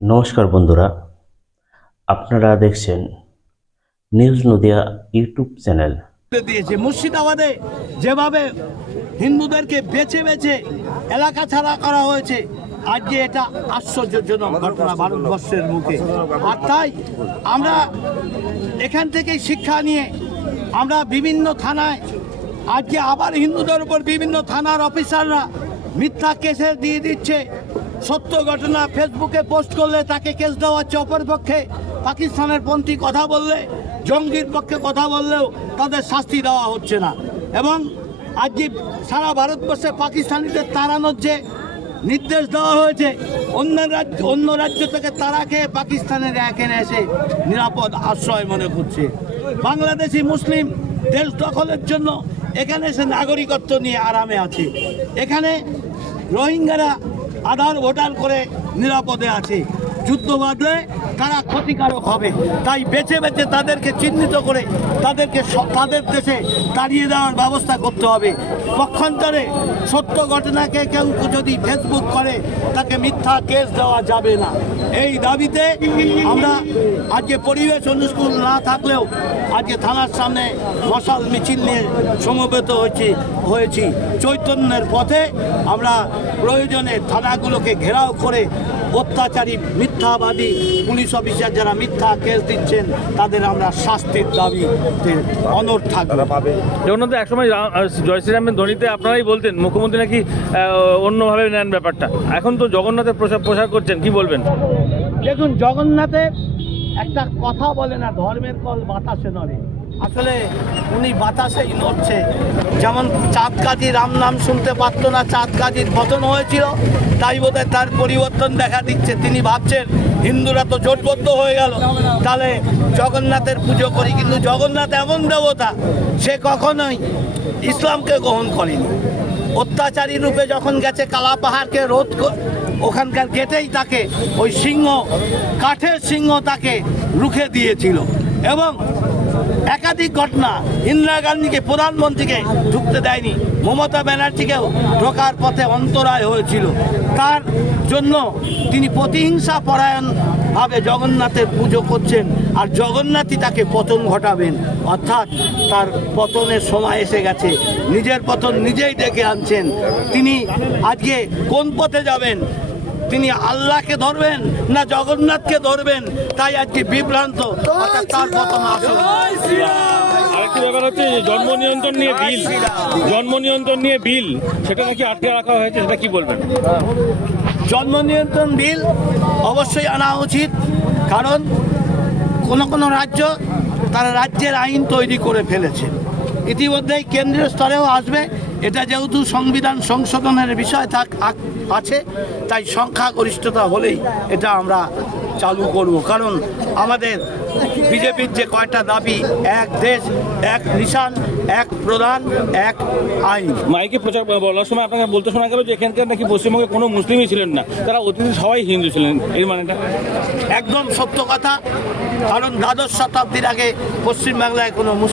নমস্কার বন্ধুরা, আপনারা দেখছেন নিউজ নদিয়া ইউটিউব চ্যানেল। দিয়েছে মুর্শিদাবাদে যেভাবে হিন্দুদেরকে বেছে বেছে এলাকা ছাড়া করা হয়েছে, আজকে এটা আশ্চর্যজনক ঘটনা ভারতবর্ষের মুখে। আর তাই আমরা এখান থেকেই শিক্ষা নিয়ে আমরা বিভিন্ন থানায় আজকে আবার হিন্দুদের উপর বিভিন্ন থানার অফিসাররা মিথ্যা কেসে দিয়ে দিচ্ছে। সত্য ঘটনা ফেসবুকে পোস্ট করলে তাকে কেস দেওয়া হচ্ছে। অপরপক্ষে পাকিস্তানের পন্থী কথা বললে, জঙ্গির পক্ষে কথা বললেও তাদের শাস্তি দেওয়া হচ্ছে না। এবং আজকে সারা ভারতবর্ষে পাকিস্তানিদের তাড়ানোর যে নির্দেশ দেওয়া হয়েছে, অন্য রাজ্য অন্য রাজ্য থেকে তারা খেয়ে পাকিস্তানের এখানে এসে নিরাপদ আশ্রয় মনে করছে। বাংলাদেশি মুসলিম দেশ দখলের জন্য এখানে এসে নাগরিকত্ব নিয়ে আরামে আছে। এখানে রোহিঙ্গারা আধার ভোটার করে নিরাপদে আছে। যুদ্ধ বাঁধলে তারা ক্ষতিকারক হবে। তাই বেছে বেছে তাদেরকে চিহ্নিত করে তাদেরকে তাদের দেশে তাড়িয়ে দেওয়ার ব্যবস্থা করতে হবে। পক্ষান্তরে সত্য ঘটনাকে কেউ যদি ফেসবুক করে তাকে মিথ্যা কেস দেওয়া যাবে না। এই দাবিতে আমরা আজকে পরিবেশ অনুকূল না থাকলেও আজকে থানার সামনে মশাল মিছিল নিয়ে সমবেত হয়েছি হয়েছি। চৈতন্যের পথে আমরা প্রয়োজনে থানাগুলোকে ঘেরাও করে অত্যাচারী মিথ্যাবাদী পুলিশ অফিসার যারা মিথ্যা কেস দিচ্ছেন তাদের আমরা শাস্তির দাবিতে অনড় থাকব। জগন্নাথ একসময় জয় শ্রীরামের ধ্বনিতে আপনারাই বলতেন, মুখ্যমন্ত্রী নাকি অন্যভাবে নেন ব্যাপারটা। এখন তো জগন্নাথের প্রসার প্রসার করছেন, কি বলবেন? দেখুন, জগন্নাথের একটা কথা বলে না, ধর্মের কল বাতাসে নড়ে। আসলে উনি বাতাসেই নড়ছে। যেমন চাঁদ কাজী রাম নাম শুনতে পারতো না চাঁদ কাজীর পতন হয়েছিল, তাই বোধহয় তার পরিবর্তন দেখা দিচ্ছে। তিনি ভাবছেন, হিন্দুরা তো জোটবদ্ধ হয়ে গেল। তাহলে জগন্নাথের পুজো করি, কিন্তু জগন্নাথ এমন দেবতা, সে কখনোই ইসলামকে গ্রহণ করেনি। অত্যাচারী রূপে যখন গেছে, কালা পাহাড়কে রোধ ওখানকার গেটেই তাকে, ওই সিংহ, কাঠের সিংহ তাকে রুখে দিয়েছিল। এবং একাধিক ঘটনা ইন্দিরা গান্ধীকে প্রধানমন্ত্রীকে ঢুকতে দেয়নি, মমতা ব্যানার্জিকেও ঢোকার পথে অন্তরায় হয়েছিল। তার জন্য তিনি প্রতিহিংসা পরায়ণভাবে জগন্নাথের পুজো করছেন আর জগন্নাথই তাকে পতন ঘটাবেন। অর্থাৎ তার পতনের সময় এসে গেছে, নিজের পতন নিজেই ডেকে আনছেন। তিনি আজকে কোন পথে যাবেন? তিনি আল্লাহকে ধরবেন না জগন্নাথকে ধরবেন? তাই আজকে বিভ্রান্ত অর্থাৎ তার আসল আরেকটি ব্যাপার হচ্ছে জন্ম নিয়ন্ত্রণ নিয়ে বিল জন্ম নিয়ন্ত্রণ নিয়ে বিল সেটা নাকি আটকে রাখা হয়েছে সেটা কি বলবেন? জন্ম নিয়ন্ত্রণ বিল অবশ্যই আনা উচিত কারণ কোনো কোনো রাজ্য তারা রাজ্যের আইন তৈরি করে ফেলেছে। ইতিমধ্যেই কেন্দ্রীয় স্তরেও আসবে এটা যেহেতু সংবিধান সংশোধনের বিষয় থাক আছে তাই সংখ্যাগরিষ্ঠতা হলেই এটা আমরা চালু করব। কারণ আমাদের বিজেপির যে কয়টা দাবি এক দেশ এক নিশান এক প্রধান এক আইন। মাইকে প্রচার বলার সময় আপনাকে বলতে শোনা গেল যে এখানকার নাকি পশ্চিমবঙ্গে কোনো মুসলিমই ছিলেন না। তারা অতিথি সবাই হিন্দু ছিলেন এর মানেটা? একদম সত্য কথা কারণ দ্বাদশ শতাব্দীর আগে পশ্চিমবাংলায় কোনো